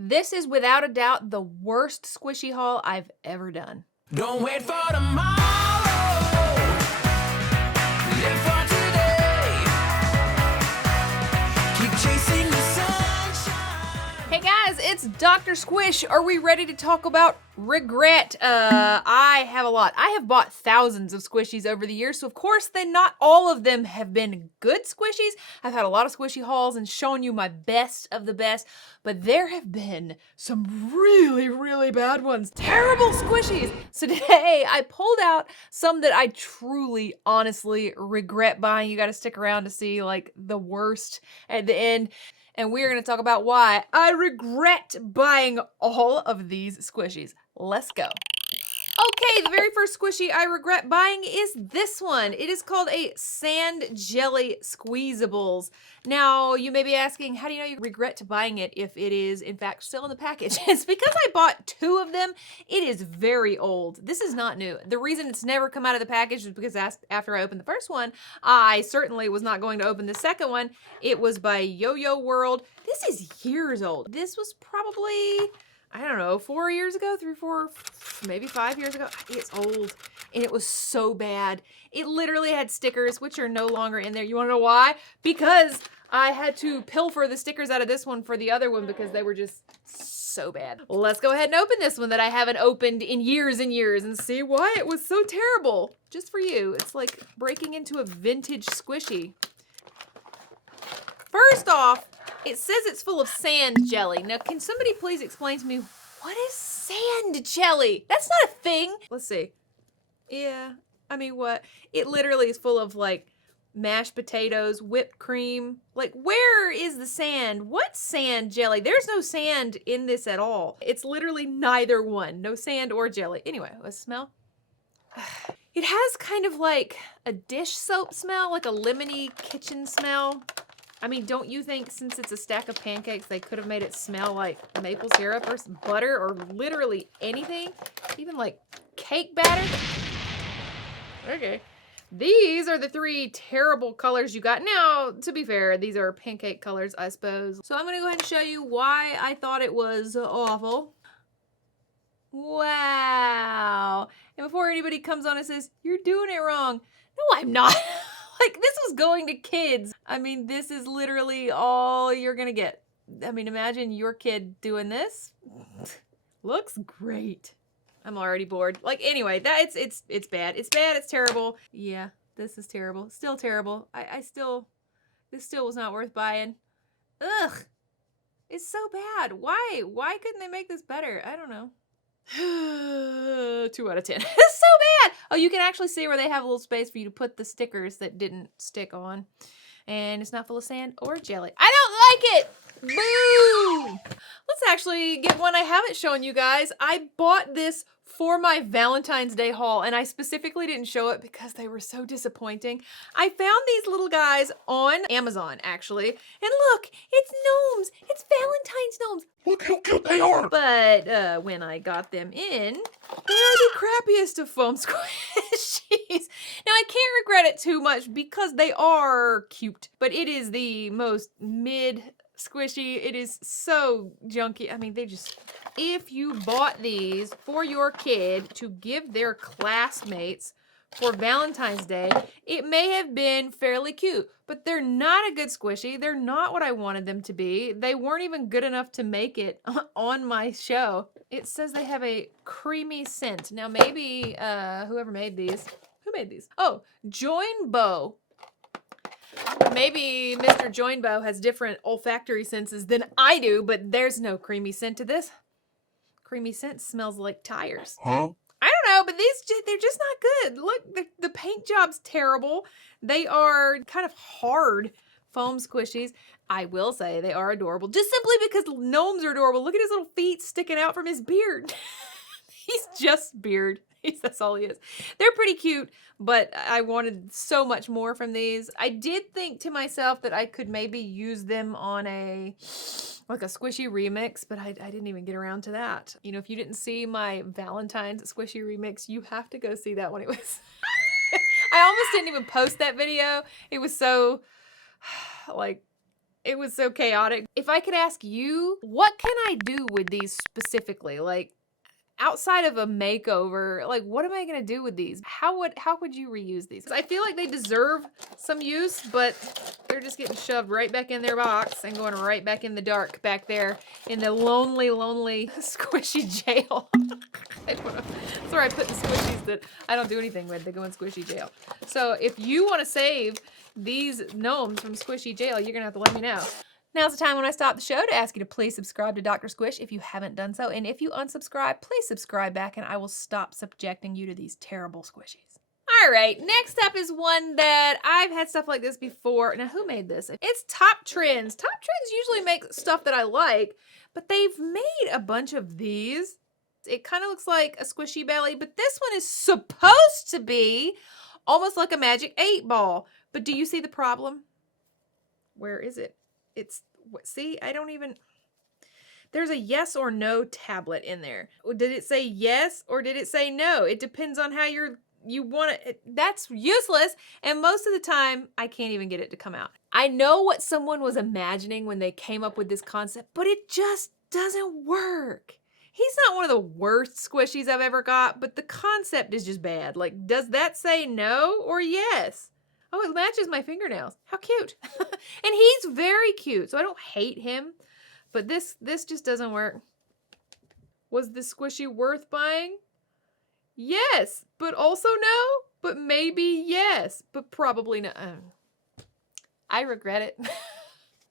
This is without a doubt the worst squishy haul I've ever done. Don't wait for tomorrow. Live for today. Keep chasing the sunshine. Hey guys, it's Doctor Squish. Are we ready to talk about regret? I have a lot. I have bought thousands of squishies over the years, so of course then not all of them have been good squishies. I've had a lot of squishy hauls and shown you my best of the best, but there have been some really, really bad ones. Terrible squishies. So today I pulled out some that I truly, honestly regret buying. You gotta stick around to see like the worst at the end. And we're going to talk about why I regret buying all of these squishies. Let's go. Okay, the very first squishy I regret buying is this one. It is called a Sand Jelly Squeezables. Now, you may be asking, how do you know you regret buying it if it is, in fact, still in the package? It's because I bought two of them. It is very old. This is not new. The reason it's never come out of the package is because after I opened the first one, I certainly was not going to open the second one. It was by Yo-Yo World. This is years old. This was probably, I don't know, 4 years ago, 3, 4, maybe 5 years ago. It's old and it was so bad. It literally had stickers, which are no longer in there. You wanna know why? Because I had to pilfer the stickers out of this one for the other one because they were just so bad. Let's go ahead and open this one that I haven't opened in years and years and see why it was so terrible. Just for you. It's like breaking into a vintage squishy. First off, it says it's full of sand jelly. Now, can somebody please explain to me, what is sand jelly? That's not a thing. Let's see. Yeah, I mean, what? It literally is full of like mashed potatoes, whipped cream. Like, where is the sand? What sand jelly? There's no sand in this at all. It's literally neither one. No sand or jelly. Anyway, let's smell. It has kind of like a dish soap smell, like a lemony kitchen smell. I mean, don't you think since it's a stack of pancakes, they could have made it smell like maple syrup or butter or literally anything? Even like cake batter? Okay. These are the 3 terrible colors you got. Now, to be fair, these are pancake colors, I suppose. So I'm going to go ahead and show you why I thought it was awful. Wow. And before anybody comes on and says, you're doing it wrong. No, I'm not. Like, this was going to kids. I mean, this is literally all you're gonna get. I mean, imagine your kid doing this. Looks great. I'm already bored. Like, anyway, it's bad. It's bad, it's terrible. Yeah, this is terrible. Still terrible. This still was not worth buying. Ugh. It's so bad. Why? Why couldn't they make this better? I don't know. 2 out of 10. It's so bad. Oh, you can actually see where they have a little space for you to put the stickers that didn't stick on. And it's not full of sand or jelly. I don't like it. Boo! Let's actually get one I haven't shown you guys. I bought this for my Valentine's Day haul, and I specifically didn't show it because they were so disappointing. I found these little guys on Amazon, actually. And look, it's gnomes. It's Valentine's gnomes. Look how cute they are. But when I got them in, they're the crappiest of foam squishies. Now, I can't regret it too much because they are cute, but it is the most mid squishy. It is so junky. I mean, if you bought these for your kid to give their classmates for Valentine's Day, it may have been fairly cute, but they're not a good squishy. They're not what I wanted them to be. They weren't even good enough to make it on my show. It says they have a creamy scent. Now, maybe whoever made these, who made these? Oh, Joinbo. Maybe Mr. Joinbo has different olfactory senses than I do, but there's no creamy scent to this. Creamy scent smells like tires. Huh? I don't know, but they're just not good. Look, the paint job's terrible. They are kind of hard foam squishies. I will say they are adorable, just simply because gnomes are adorable. Look at his little feet sticking out from his beard. He's just beard. That's all he is. They're pretty cute, but I wanted so much more from these. I did think to myself that I could maybe use them on a squishy remix, but I didn't even get around to that. You know, if you didn't see my Valentine's squishy remix, you have to go see that one. It was I almost didn't even post that video. It was so like It was so chaotic. If I could ask you, what can I do with these specifically? Like, outside of a makeover, like, what am I gonna do with these? How would you reuse these? I feel like they deserve some use, but they're just getting shoved right back in their box and going right back in the dark back there in the lonely, lonely squishy jail. I don't know. That's where I put the squishies that I don't do anything with. They go in squishy jail. So if you want to save these gnomes from squishy jail, you're gonna have to let me know. Now's the time when I stop the show to ask you to please subscribe to Dr. Squish if you haven't done so. And if you unsubscribe, please subscribe back and I will stop subjecting you to these terrible squishies. All right, next up is one that I've had stuff like this before. Now, who made this? It's Top Trends. Top Trends usually make stuff that I like, but they've made a bunch of these. It kind of looks like a squishy belly, but this one is supposed to be almost like a magic 8-ball. But do you see the problem? Where is it? It's, see, I don't even, there's a yes or no tablet in there. Did it say yes or did it say no? It depends on how you want it. That's useless. And most of the time, I can't even get it to come out. I know what someone was imagining when they came up with this concept, but it just doesn't work. He's not one of the worst squishies I've ever got, but the concept is just bad. Like, does that say no or yes? Oh, it matches my fingernails. How cute. And he's very cute, so I don't hate him. But this just doesn't work. Was the squishy worth buying? Yes, but also no. But maybe yes, but probably no. I regret it.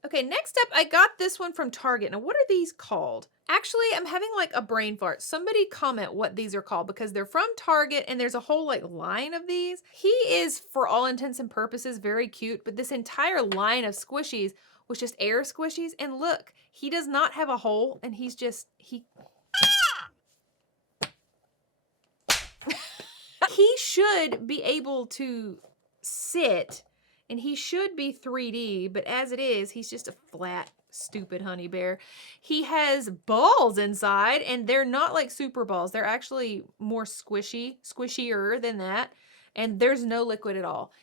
Okay, next up, I got this one from Target. Now, what are these called? Actually, I'm having like a brain fart. Somebody comment what these are called because they're from Target and there's a whole like line of these. He is, for all intents and purposes, very cute, but this entire line of squishies was just air squishies. And look, he does not have a hole and he's just, he should be able to sit and he should be 3D, but as it is, he's just a flat, stupid honey bear. He has balls inside, and they're not like super balls. They're actually more squishier than that, and there's no liquid at all.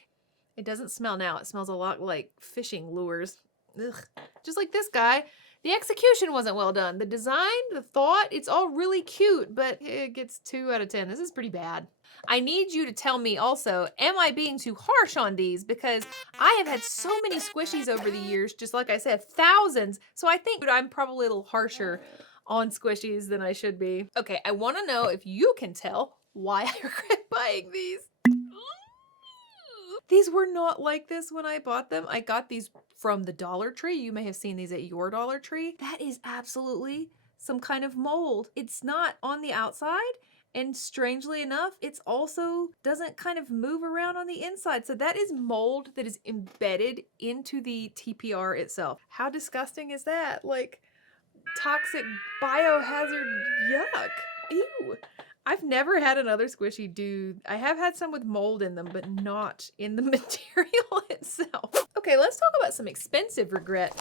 It doesn't smell now. It smells a lot like fishing lures. Ugh. Just like this guy. The execution wasn't well done. The design, the thought, it's all really cute, but it gets 2 out of 10. This is pretty bad. I need you to tell me also, am I being too harsh on these? Because I have had so many squishies over the years, just like I said, thousands. So I think I'm probably a little harsher on squishies than I should be. Okay, I want to know if you can tell why I regret buying these. These were not like this when I bought them. I got these from the Dollar Tree. You may have seen these at your Dollar Tree. That is absolutely some kind of mold. It's not on the outside. And strangely enough, it's also doesn't kind of move around on the inside. So that is mold that is embedded into the TPR itself. How disgusting is that? Like toxic biohazard yuck. Ew. I've never had another squishy do. I have had some with mold in them, but not in the material itself. Okay, let's talk about some expensive regret.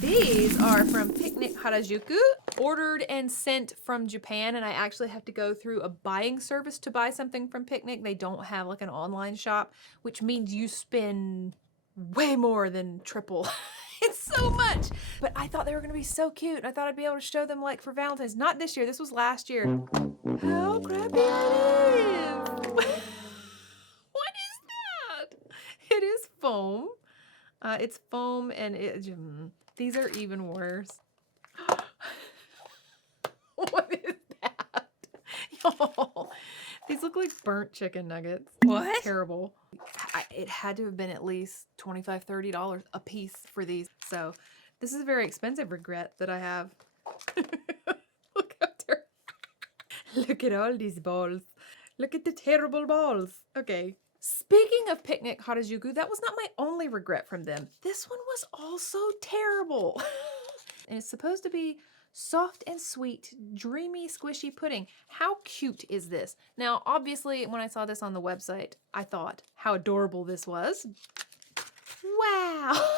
These are from Picnic Harajuku, ordered and sent from Japan, and I actually have to go through a buying service to buy something from Picnic. They don't have like an online shop, which means you spend way more than triple. It's so much. But I thought they were gonna be so cute. I thought I'd be able to show them like for Valentine's. Not this year, this was last year. How crappy it is. What is that? It is foam. It's foam and these are even worse. What is that? Y'all, these look like burnt chicken nuggets. What? Terrible. It had to have been at least $25, $30 a piece for these. So this is a very expensive regret that I have. Look out there. Look at all these balls. Look at the terrible balls. Okay. Speaking of Picnic Harajuku, that was not my only regret from them. This one was also terrible. And it's supposed to be soft and sweet, dreamy, squishy pudding. How cute is this? Now, obviously, when I saw this on the website, I thought how adorable this was. Wow.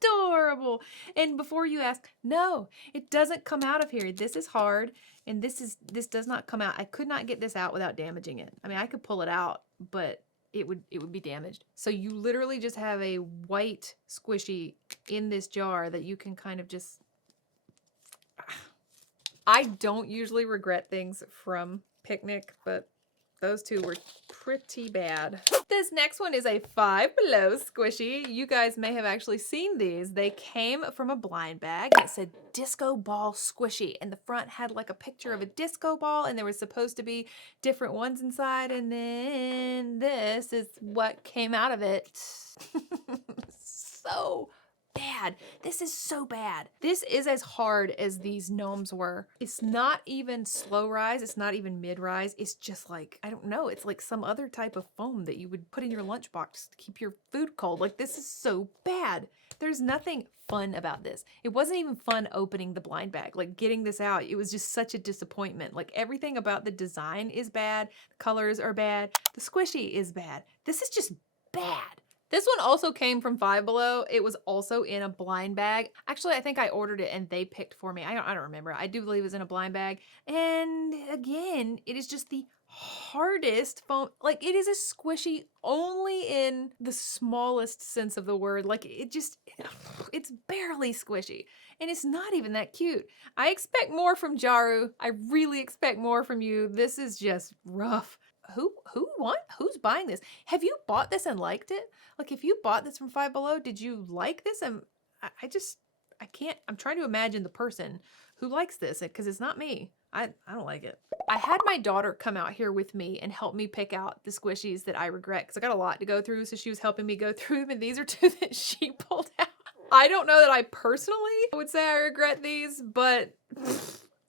Adorable. And before you ask, no, it doesn't come out of here. This is hard, and this does not come out. I could not get this out without damaging it. I mean, I could pull it out, but it would be damaged. So you literally just have a white squishy in this jar that you can kind of just... I don't usually regret things from Picnic, but those two were pretty bad. This next one is a Five Below squishy. You guys may have actually seen these. They came from a blind bag. It said disco ball squishy, and the front had like a picture of a disco ball, and there was supposed to be different ones inside, and then this is what came out of it. So bad. This is so bad. This is as hard as these gnomes were. It's not even slow rise. It's not even mid rise. It's just like, I don't know. It's like some other type of foam that you would put in your lunchbox to keep your food cold. Like, this is so bad. There's nothing fun about this. It wasn't even fun opening the blind bag. Like, getting this out, it was just such a disappointment. Like, everything about the design is bad. The colors are bad. The squishy is bad. This is just bad. This one also came from Five Below. It was also in a blind bag. Actually, I think I ordered it and they picked for me. I don't remember. I do believe it was in a blind bag. And again, it is just the hardest foam. Like, it is a squishy only in the smallest sense of the word. Like, it's barely squishy. And it's not even that cute. I expect more from Jaru. I really expect more from you. This is just rough. Who's buying this? Have you bought this and liked it? Like, if you bought this from Five Below, did you like this? I can't, I'm trying to imagine the person who likes this, because it's not me. I don't like it. I had my daughter come out here with me and help me pick out the squishies that I regret, because I got a lot to go through, so she was helping me go through them, and these are two that she pulled out. I don't know that I personally would say I regret these, but...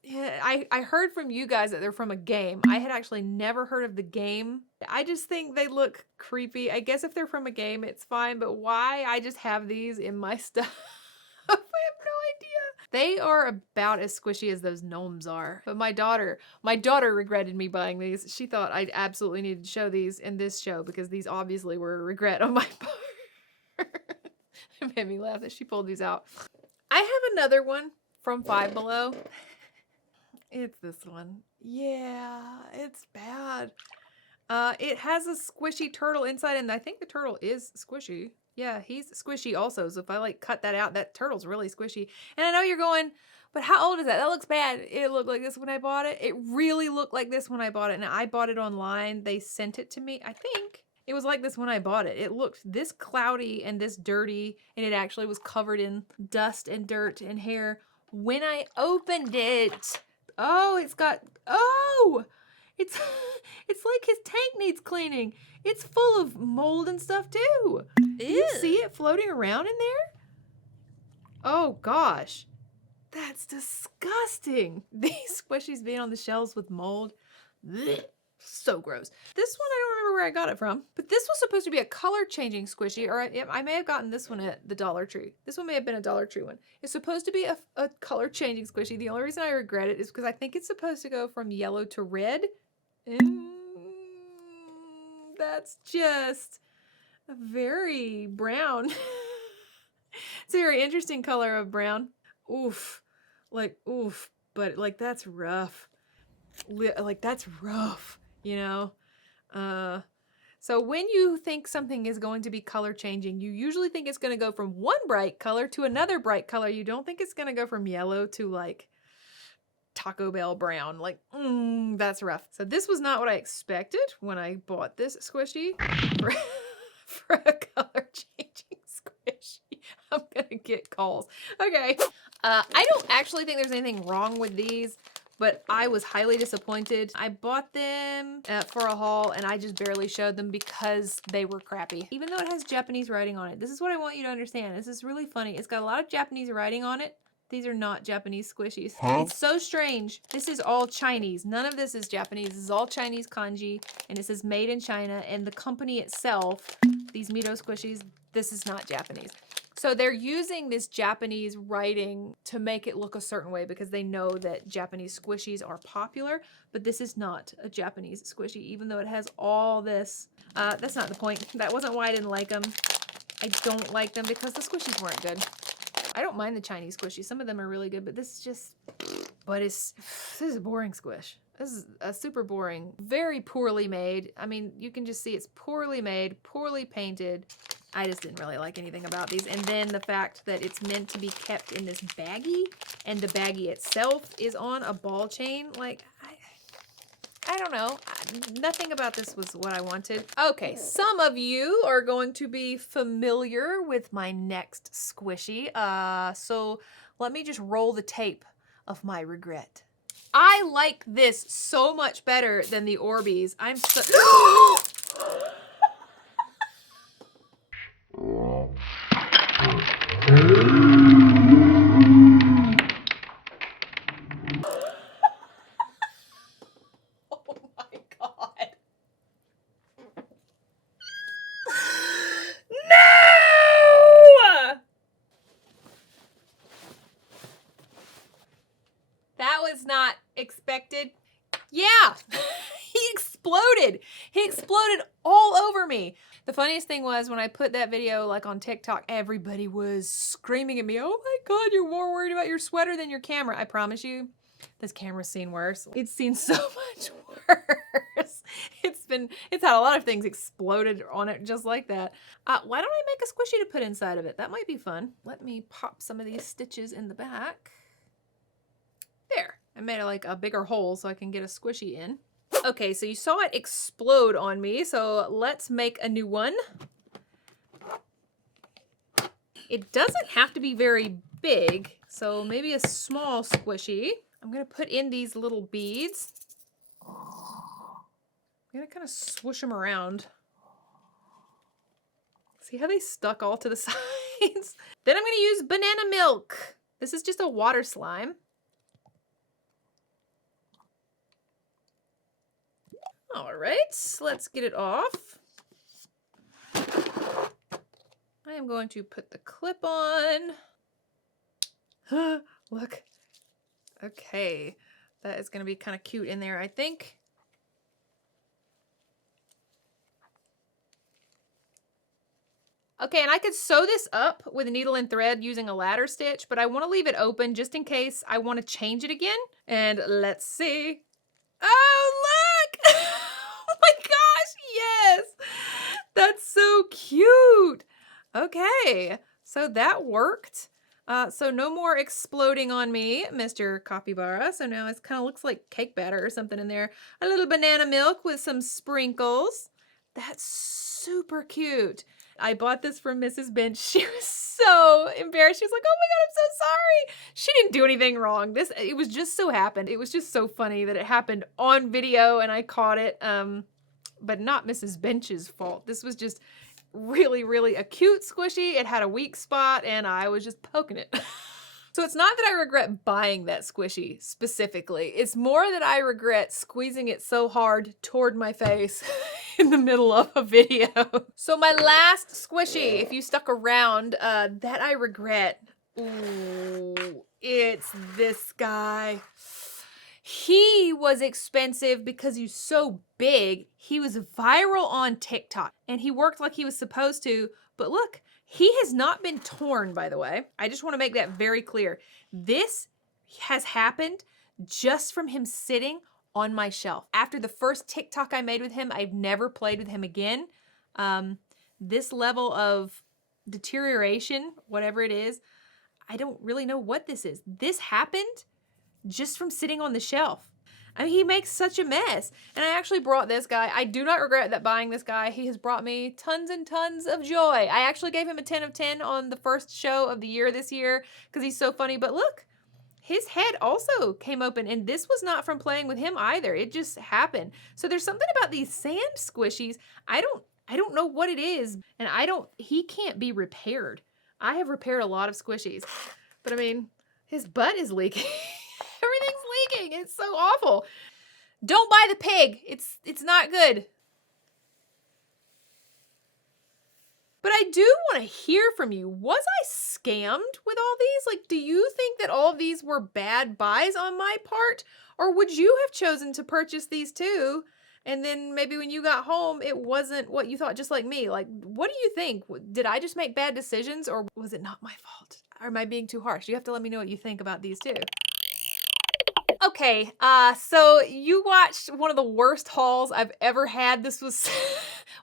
Yeah, I heard from you guys that they're from a game. I had actually never heard of the game. I just think they look creepy. I guess if they're from a game, it's fine, but why I just have these in my stuff? I have no idea. They are about as squishy as those gnomes are. But my daughter regretted me buying these. She thought I absolutely needed to show these in this show because these obviously were a regret on my part. It made me laugh that she pulled these out. I have another one from Five Below. It's this one. Yeah, it's bad. It has a squishy turtle inside, and I think the turtle is squishy. Yeah, he's squishy also, so if I like cut that out, that turtle's really squishy. And I know you're going, but how old is that? That looks bad. It looked like this when I bought it. It really looked like this when I bought it, and I bought it online. They sent it to me. I think it was like this when I bought it. It looked this cloudy and this dirty, and it actually was covered in dust and dirt and hair when I opened it. Oh, it's like his tank needs cleaning. It's full of mold and stuff too. Do you see it floating around in there? Oh gosh, that's disgusting. These squishies being on the shelves with mold. Blech. So gross. This one, I don't remember where I got it from, but this was supposed to be a color changing squishy, or I may have gotten this one at the Dollar Tree. This one may have been a Dollar Tree one. It's supposed to be a color changing squishy. The only reason I regret it is because I think it's supposed to go from yellow to red. That's just a very brown. It's a very interesting color of brown. Oof. But like that's rough. Like that's rough. You know, so when you think something is going to be color changing, you usually think it's going to go from one bright color to another bright color. You don't think it's going to go from yellow to like Taco Bell brown. Like, that's rough. So this was not what I expected when I bought this squishy for a color changing squishy. I'm going to get calls. Okay. I don't actually think there's anything wrong with these, but I was highly disappointed. I bought them for a haul and I just barely showed them because they were crappy. Even though it has Japanese writing on it. This is what I want you to understand. This is really funny. It's got a lot of Japanese writing on it. These are not Japanese squishies. Huh? It's so strange. This is all Chinese. None of this is Japanese. This is all Chinese kanji and it says made in China, and the company itself, these Mito squishies, this is not Japanese. So they're using this Japanese writing to make it look a certain way because they know that Japanese squishies are popular, but this is not a Japanese squishy, even though it has all this. That's not the point. That wasn't why I didn't like them. I don't like them because the squishies weren't good. I don't mind the Chinese squishies. Some of them are really good, but this is just But this is a boring squish. This is a super boring, very poorly made. I mean, you can just see it's poorly made, poorly painted. I just didn't really like anything about these. And then the fact that it's meant to be kept in this baggie, and the baggie itself is on a ball chain. Like, I don't know. Nothing about this was what I wanted. Okay, some of you are going to be familiar with my next squishy. So let me just roll the tape of my regret. I like this so much better than the Orbeez. I'm so... Oh my god. No! That was not expected. Yeah, he exploded. He exploded all over me. The funniest thing was when I put that video like on TikTok, everybody was screaming at me, "Oh my god, you're more worried about your sweater than your camera." I promise you, this camera's seen worse. It's seen so much worse. It's had a lot of things exploded on it just like that. Why don't I make a squishy to put inside of it? That might be fun. Let me pop some of these stitches in the back. There, I made like a bigger hole so I can get a squishy in. Okay, so you saw it explode on me, so let's make a new one. It doesn't have to be very big, so maybe a small squishy. I'm gonna put in these little beads. I'm gonna kind of swoosh them around. See how they stuck all to the sides? Then I'm gonna use banana milk. This is just a water slime. All right, let's get it off. I am going to put the clip on. Look. Okay, that is going to be kind of cute in there, I think. Okay, and I could sew this up with a needle and thread using a ladder stitch, but I want to leave it open just in case I want to change it again. And let's see. Oh, look! Oh my gosh, yes! That's so cute! Okay, so that worked. So no more exploding on me, Mr. Capybara. So now it kind of looks like cake batter or something in there. A little banana milk with some sprinkles. That's super cute. I bought this from Mrs. Bench. She was so embarrassed. She was like, "Oh my god, I'm so sorry." She didn't do anything wrong. It was just so happened. It was just so funny that it happened on video and I caught it. But not Mrs. Bench's fault. This was just really, really a cute squishy. It had a weak spot and I was just poking it. So it's not that I regret buying that squishy specifically. It's more that I regret squeezing it so hard toward my face in the middle of a video. So my last squishy, if you stuck around, that I regret. Ooh, it's this guy. He was expensive because he's so big. He was viral on TikTok and he worked like he was supposed to. But look, he has not been torn, by the way. I just want to make that very clear. This has happened just from him sitting on my shelf. After the first TikTok I made with him, I've never played with him again. This level of deterioration, whatever it is, I don't really know what this is. This happened just from sitting on the shelf. I mean, he makes such a mess. And I actually brought this guy. I do not regret that buying this guy. He has brought me tons and tons of joy. I actually gave him a 10 of 10 on the first show of the year this year because he's so funny. But look, his head also came open and this was not from playing with him either. It just happened. So there's something about these sand squishies. I don't know what it is. And he can't be repaired. I have repaired a lot of squishies. But I mean, his butt is leaking. Everything's leaking. It's so awful. Don't buy the pig. It's not good. But I do want to hear from you. Was I scammed with all these? Like, do you think that all of these were bad buys on my part? Or would you have chosen to purchase these too? And then maybe when you got home, it wasn't what you thought, just like me. Like, what do you think? Did I just make bad decisions or was it not my fault? Or am I being too harsh? You have to let me know what you think about these too. Okay, so you watched one of the worst hauls I've ever had. This was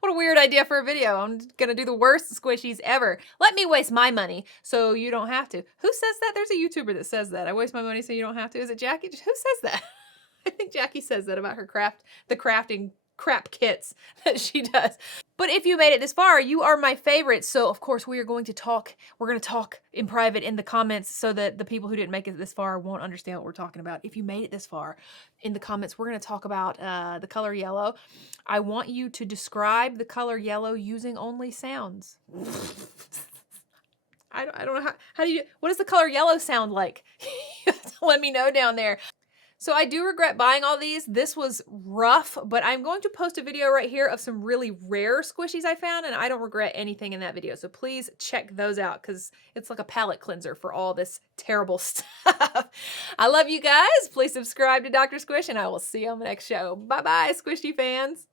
what a weird idea for a video. I'm gonna do the worst squishies ever. Let me waste my money so you don't have to. Who says that? There's a YouTuber that says that. I waste my money so you don't have to. Is it Jackie? Who says that? I think Jackie says that about her crafting crap kits that she does. But if you made it this far, you are my favorite. So of course we are going to talk. We're going to talk in private in the comments so that the people who didn't make it this far won't understand what we're talking about. If you made it this far in the comments, we're going to talk about the color yellow. I want you to describe the color yellow using only sounds. I don't know how do you, what does the color yellow sound like? You have to let me know down there. So I do regret buying all these. This was rough, but I'm going to post a video right here of some really rare squishies I found, and I don't regret anything in that video. So please check those out because it's like a palate cleanser for all this terrible stuff. I love you guys. Please subscribe to Dr. Squish, and I will see you on the next show. Bye-bye, squishy fans.